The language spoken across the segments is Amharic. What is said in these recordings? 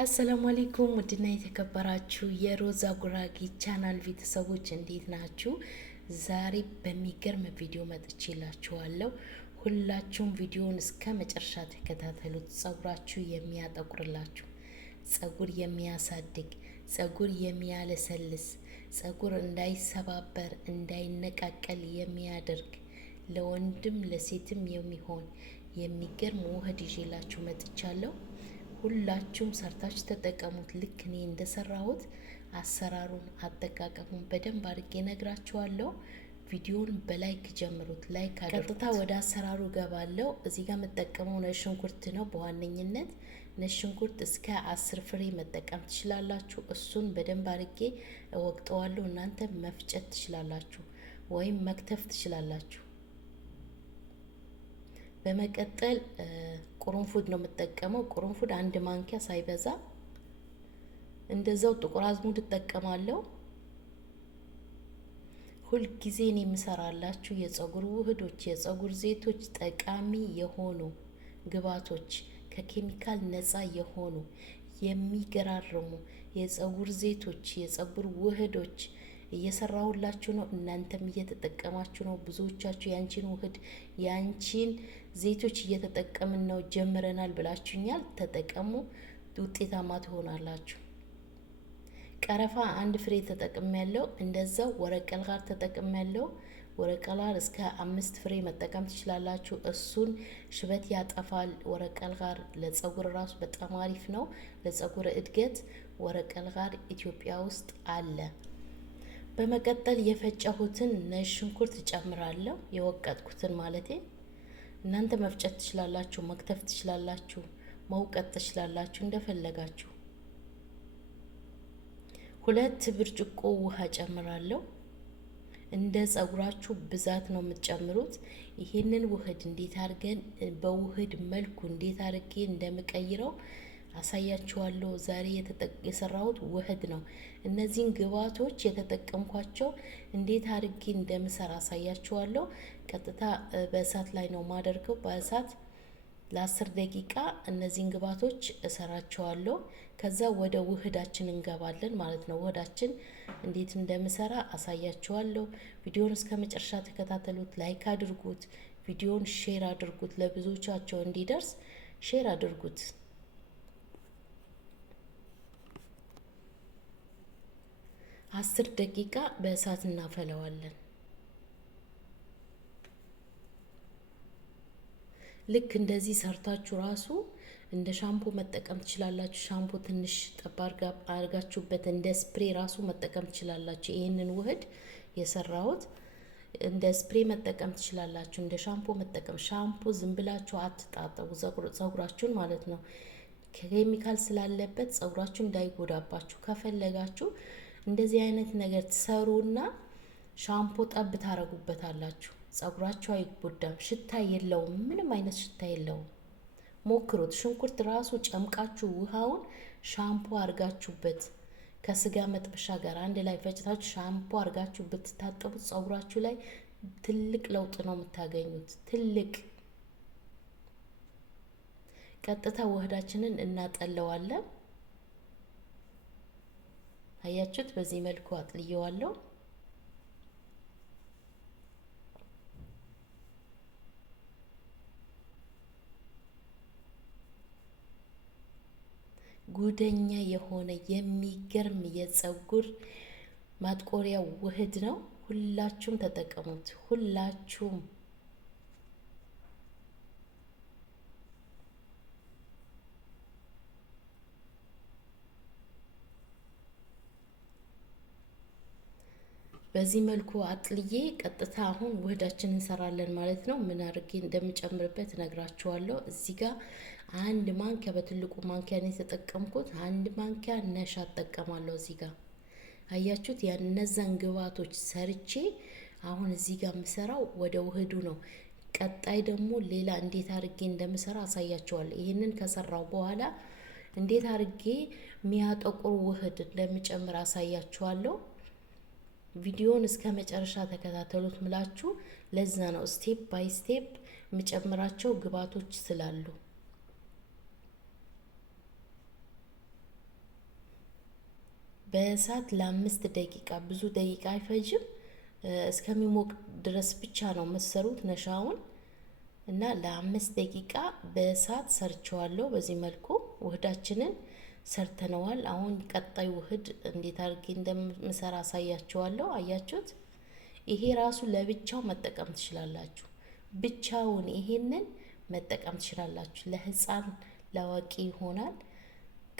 አሰላሙ አለይኩም ውድና የተከበራችሁ የሮዛ ጉራጌ ቻናል ቤተሰቦች እንዴት ናችሁ? ዛሬ በሚገርም ቪዲዮ መጥቼላችኋለሁ። ሁላችሁም ቪዲዮውን እስከ መጨረሻ ተከታተሉት። ጸጉራችሁ የሚያጠቁርላችሁ፣ ጸጉር የሚያሳድግ፣ ጸጉር የሚያለሰልስ፣ ጸጉር እንዳይሰባበር እንዳይነቃቀል የሚያደርግ ለወንድም ለሴትም የሚሆን የሚገርም ውህድ ይዤላችሁ መጥቻለሁ። ሁላችሁም ሰርታችሁ ተጠቀሙት። ልክ እኔ እንደሰራሁት አሰራሩን አጠቃቀሙን በደንብ አድርጌ ነግራችኋለሁ። ቪዲዮውን በላይክ ጀምሩት። ላይክ አድርጉት። ቀጥታ ወደ አሰራሩ ገባለሁ። እዚህ ጋር የምጠቀመው ነጭ ሽንኩርት ነው። በዋነኝነት ነጭ ሽንኩርት እስከ 10 ፍሬ መጠቀም ትችላላችሁ። እሱን በደንብ አድርጌ እወቅጠዋለሁ። እናንተ መፍጨት ትችላላችሁ ወይም መክተፍ ትችላላችሁ። በመቀጠል ቁርንፉድ ነው የምጠቀመው። ቁርንፉድ 1 ማንኪያ ሳይበዛ፣ እንደዛው ጥቁር አዝሙድ እጠቀማለሁ። ሁልጊዜ እኔ የምሰራላችሁ የጸጉር ውህዶች፣ የጸጉር ዘይቶች ጠቃሚ የሆኑ ግብዓቶች፣ ከኬሚካል ነፃ የሆኑ የሚገራርሙ የጸጉር ዘይቶች፣ የጸጉር ውህዶች እየሰራሁላችሁ ነው። እናንተም እየተጠቀማችሁ ነው። ብዙዎቻችሁ ያንቺን ውህድ ያንቺን ዘይቶች እየተጠቀምን ነው ጀምረናል ብላችሁኛል። ተጠቀሙ፣ ውጤታማ ትሆናላችሁ። ቀረፋ 1 ፍሬ ተጠቅሜያለሁ። እንደዛው ወረቀል ጋር ተጠቅሜያለሁ። ወረቀል ጋር እስከ 5 ፍሬ መጠቀም ትችላላችሁ። እሱን ሽበት ያጠፋል። ወረቀል ጋር ለጸጉር ራሱ በጣም አሪፍ ነው፣ ለጸጉር እድገት። ወረቀል ጋር ኢትዮጵያ ውስጥ አለ። በመቀጠል የፈጨሁትን ነጭ ሽንኩርት ጨምራለሁ። የወቀጥኩትን ማለቴ። እናንተ መፍጨት ትችላላችሁ፣ መክተፍ ትችላላችሁ፣ መውቀጥ ትችላላችሁ እንደፈለጋችሁ። 2 ብርጭቆ ውሃ ጨምራለሁ። እንደ ጸጉራችሁ ብዛት ነው የምትጨምሩት። ይሄንን ውህድ እንዴት አድርገን በውህድ መልኩ እንዴት አድርጌ እንደምቀይረው አሳያችኋለሁ። ዛሬ የሰራሁት ውህድ ነው። እነዚህን ግብዓቶች የተጠቀምኳቸው እንዴት አድርጌ እንደምሰራ አሳያችኋለሁ። ቀጥታ በእሳት ላይ ነው ማደርገው። በእሳት ለ10 ደቂቃ እነዚህን ግብዓቶች እሰራቸዋለሁ። ከዛ ወደ ውህዳችን እንገባለን ማለት ነው። ውህዳችን እንዴት እንደምሰራ አሳያችኋለሁ። ቪዲዮውን እስከ መጨረሻ ተከታተሉት። ላይክ አድርጉት። ቪዲዮውን ሼር አድርጉት። ለብዙዎቻቸው እንዲደርስ ሼር አድርጉት። 10 ደቂቃ በእሳት እናፈለዋለን። ልክ እንደዚህ ሰርታችሁ ራሱ እንደ ሻምፖ መጠቀም ትችላላችሁ። ሻምፖ ትንሽ ጠብ አድርጋችሁበት እንደ ስፕሬ ራሱ መጠቀም ትችላላችሁ። ይሄንን ውህድ የሰራሁት እንደ ስፕሬ መጠቀም ትችላላችሁ። እንደ ሻምፖ መጠቀም። ሻምፖ ዝም ብላችሁ አትጣጠቡ፣ ጸጉራችሁን ማለት ነው። ኬሚካል ስላለበት ጸጉራችሁ እንዳይጎዳባችሁ ከፈለጋችሁ እንደዚህ አይነት ነገር ትሰሩና ሻምፖ ጠብ ታረጉበታላችሁ። ጸጉራችሁ አይጎዳም። ሽታ የለውም፣ ምንም አይነት ሽታ የለውም። ሞክሩት። ሽንኩርት ራሱ ጨምቃችሁ ውሃውን ሻምፖ አርጋችሁበት ከስጋ መጥበሻ ጋር አንድ ላይ ፈጭታችሁ ሻምፖ አርጋችሁ ብትታጠቡት ጸጉራችሁ ላይ ትልቅ ለውጥ ነው የምታገኙት። ትልቅ። ቀጥታ ውህዳችንን እናጠለዋለን። አያችሁት? በዚህ መልኩ አጥልየዋለሁ። ጉደኛ የሆነ የሚገርም የጸጉር ማጥቆሪያ ውህድ ነው። ሁላችሁም ተጠቀሙት። ሁላችሁም በዚህ መልኩ አጥልዬ ቀጥታ አሁን ውህዳችን እንሰራለን ማለት ነው። ምን አድርጌ እንደምጨምርበት ነግራችኋለሁ። እዚህ ጋር 1 ማንኪያ በትልቁ ማንኪያ ነው የተጠቀምኩት። 1 ማንኪያ ነሻ እጠቀማለሁ። እዚህ ጋር አያችሁት? እነዛን ግብዓቶች ሰርቼ አሁን እዚህ ጋር የምሰራው ወደ ውህዱ ነው። ቀጣይ ደግሞ ሌላ እንዴት አድርጌ እንደምሰራ አሳያችኋለሁ። ይሄንን ከሰራው በኋላ እንዴት አድርጌ የሚያጠቁር ውህድ እንደምጨምር አሳያችኋለሁ። ቪዲዮውን እስከ መጨረሻ ተከታተሉት ምላችሁ። ለዛ ነው ስቴፕ ባይ ስቴፕ የምጨምራቸው ግብዓቶች ስላሉ። በእሳት ለ5 ደቂቃ፣ ብዙ ደቂቃ አይፈጅም። እስከሚሞቅ ድረስ ብቻ ነው የምትሰሩት ነሻውን እና ለ5 ደቂቃ በእሳት ሰርቸዋለሁ። በዚህ መልኩ ውህዳችንን ሰርተነዋል። አሁን ቀጣይ ውህድ እንዴት አድርጌ እንደምሰራ አሳያችኋለሁ። አያችሁት? ይሄ ራሱ ለብቻው መጠቀም ትችላላችሁ። ብቻውን ይሄንን መጠቀም ትችላላችሁ። ለህፃን ለአዋቂ ይሆናል።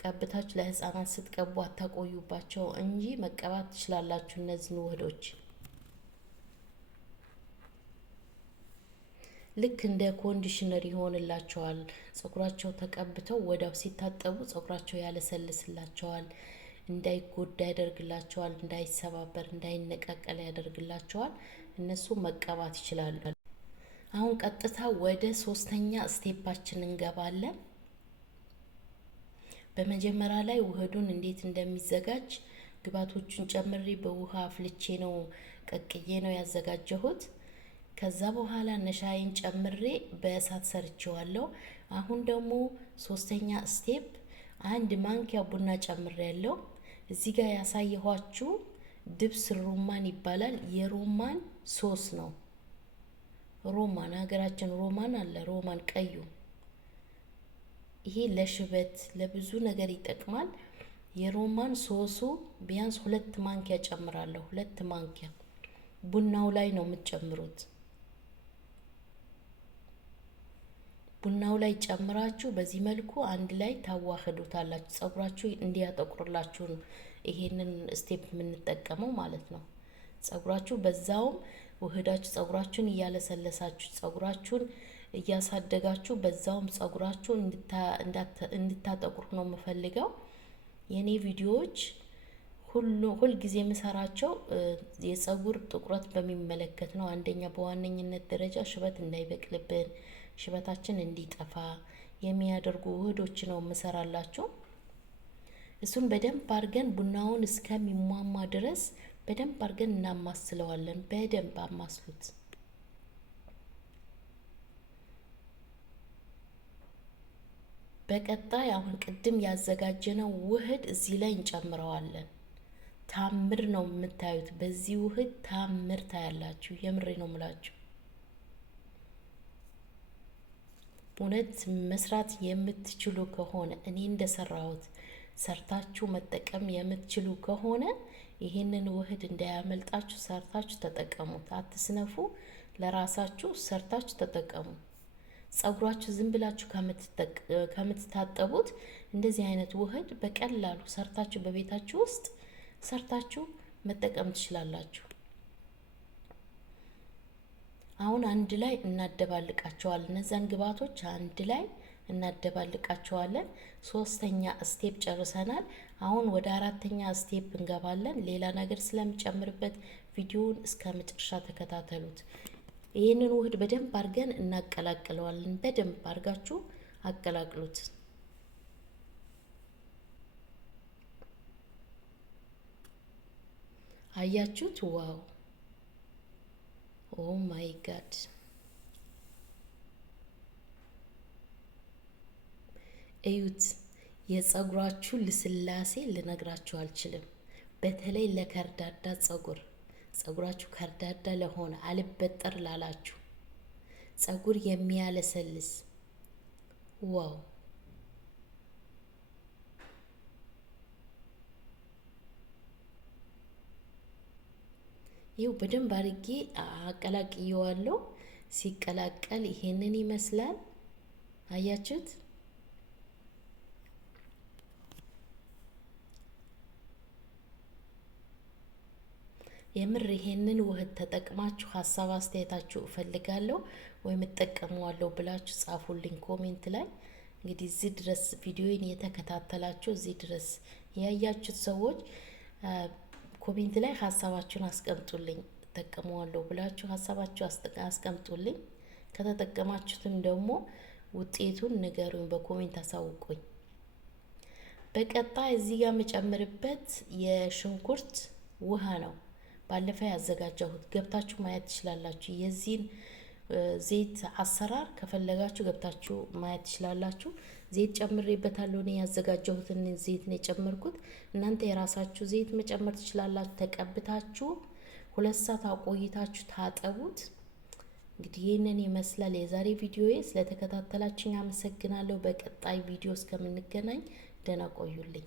ቀብታችሁ ለህፃናት ስትቀቡ አታቆዩባቸው እንጂ መቀባት ትችላላችሁ። እነዚህን ውህዶች ልክ እንደ ኮንዲሽነር ይሆንላቸዋል። ፀጉራቸው ተቀብተው ወዲያው ሲታጠቡ ፀጉራቸው ያለሰልስላቸዋል፣ እንዳይጎዳ ያደርግላቸዋል፣ እንዳይሰባበር እንዳይነቃቀል ያደርግላቸዋል። እነሱ መቀባት ይችላሉ። አሁን ቀጥታ ወደ 3ኛ ስቴፓችን እንገባለን። በመጀመሪያ ላይ ውህዱን እንዴት እንደሚዘጋጅ ግብአቶቹን ጨምሬ በውሃ አፍልቼ ነው ቀቅዬ ነው ያዘጋጀሁት። ከዛ በኋላ ነሻይን ጨምሬ በእሳት ሰርቼዋለሁ። አሁን ደግሞ 3ኛ ስቴፕ 1 ማንኪያ ቡና ጨምሬ ያለው። እዚህ ጋር ያሳየኋችሁ ድብስ ሮማን ይባላል። የሮማን ሶስ ነው። ሮማን ሀገራችን ሮማን አለ፣ ሮማን ቀዩ። ይሄ ለሽበት ለብዙ ነገር ይጠቅማል። የሮማን ሶሱ ቢያንስ 2 ማንኪያ ጨምራለሁ። 2 ማንኪያ ቡናው ላይ ነው የምትጨምሩት። ቡናው ላይ ጨምራችሁ በዚህ መልኩ አንድ ላይ ታዋህዱታላችሁ። ፀጉራችሁ እንዲያጠቁርላችሁ ነው ይሄንን ስቴፕ የምንጠቀመው ማለት ነው። ፀጉራችሁ በዛውም ውህዳችሁ ፀጉራችሁን እያለሰለሳችሁ ፀጉራችሁን እያሳደጋችሁ በዛውም ፀጉራችሁን እንድታጠቁሩ ነው የምፈልገው። የኔ ቪዲዮዎች ሁል ጊዜ የምሰራቸው የፀጉር ጥቁረት በሚመለከት ነው። አንደኛ በዋነኝነት ደረጃ ሽበት እንዳይበቅልብን፣ ሽበታችን እንዲጠፋ የሚያደርጉ ውህዶች ነው የምሰራላችሁ። እሱን በደንብ አድርገን ቡናውን እስከሚሟሟ ድረስ በደንብ አድርገን እናማስለዋለን። በደንብ አማስሉት። በቀጣይ አሁን ቅድም ያዘጋጀነው ውህድ እዚህ ላይ እንጨምረዋለን። ታምር ነው የምታዩት። በዚህ ውህድ ታምር ታያላችሁ። የምሬ ነው የምላችሁ። እውነት መስራት የምትችሉ ከሆነ እኔ እንደሰራሁት ሰርታችሁ መጠቀም የምትችሉ ከሆነ ይሄንን ውህድ እንዳያመልጣችሁ ሰርታችሁ ተጠቀሙት። አትስነፉ። ለራሳችሁ ሰርታችሁ ተጠቀሙ። ፀጉራችሁ ዝም ብላችሁ ከምትታጠቡት እንደዚህ አይነት ውህድ በቀላሉ ሰርታችሁ በቤታችሁ ውስጥ ሰርታችሁ መጠቀም ትችላላችሁ። አሁን አንድ ላይ እናደባልቃቸዋለን። እነዛን ግብአቶች አንድ ላይ እናደባልቃቸዋለን። 3ኛ ስቴፕ ጨርሰናል። አሁን ወደ 4ኛ ስቴፕ እንገባለን። ሌላ ነገር ስለምጨምርበት ቪዲዮውን እስከ መጨረሻ ተከታተሉት። ይህንን ውህድ በደንብ አድርገን እናቀላቅለዋለን። በደንብ አድርጋችሁ አቀላቅሉት። አያችሁት? ዋው! ኦ ማይ ጋድ! እዩት። የፀጉራችሁ ልስላሴ ልነግራችሁ አልችልም። በተለይ ለከርዳዳ ፀጉራችሁ ከርዳዳ ለሆነ አልበጠር ላላችሁ ፀጉር የሚያለሰልስ ዋው! ይኸው በደንብ አድርጌ አቀላቅየዋለሁ። ሲቀላቀል ይሄንን ይመስላል። አያችሁት? የምር ይሄንን ውህድ ተጠቅማችሁ ሀሳብ አስተያየታችሁ እፈልጋለሁ ወይም እጠቀመዋለሁ ብላችሁ ጻፉልኝ ኮሜንት ላይ። እንግዲህ እዚህ ድረስ ቪዲዮን የተከታተላችሁ እዚህ ድረስ ያያችሁት ሰዎች ኮሜንት ላይ ሀሳባችሁን አስቀምጡልኝ። እጠቀመዋለሁ ብላችሁ ሀሳባችሁ አስቀምጡልኝ። ከተጠቀማችሁትም ደግሞ ውጤቱን ንገሩኝ፣ በኮሜንት አሳውቁኝ። በቀጣይ እዚህ ጋር የምጨምርበት የሽንኩርት ውሃ ነው። ባለፈ ያዘጋጀሁት ገብታችሁ ማየት ትችላላችሁ። የዚህን ዘይት አሰራር ከፈለጋችሁ ገብታችሁ ማየት ትችላላችሁ። ዘይት ጨምሬበታለሁ። እኔ ያዘጋጀሁትን ዘይት ነው የጨመርኩት። እናንተ የራሳችሁ ዘይት መጨመር ትችላላችሁ። ተቀብታችሁ 2 ሰዓት አቆይታችሁ ታጠቡት። እንግዲህ ይህንን ይመስላል የዛሬ ቪዲዮዬ። ስለተከታተላችሁኝ አመሰግናለሁ። በቀጣይ ቪዲዮ እስከምንገናኝ ደህና ቆዩልኝ።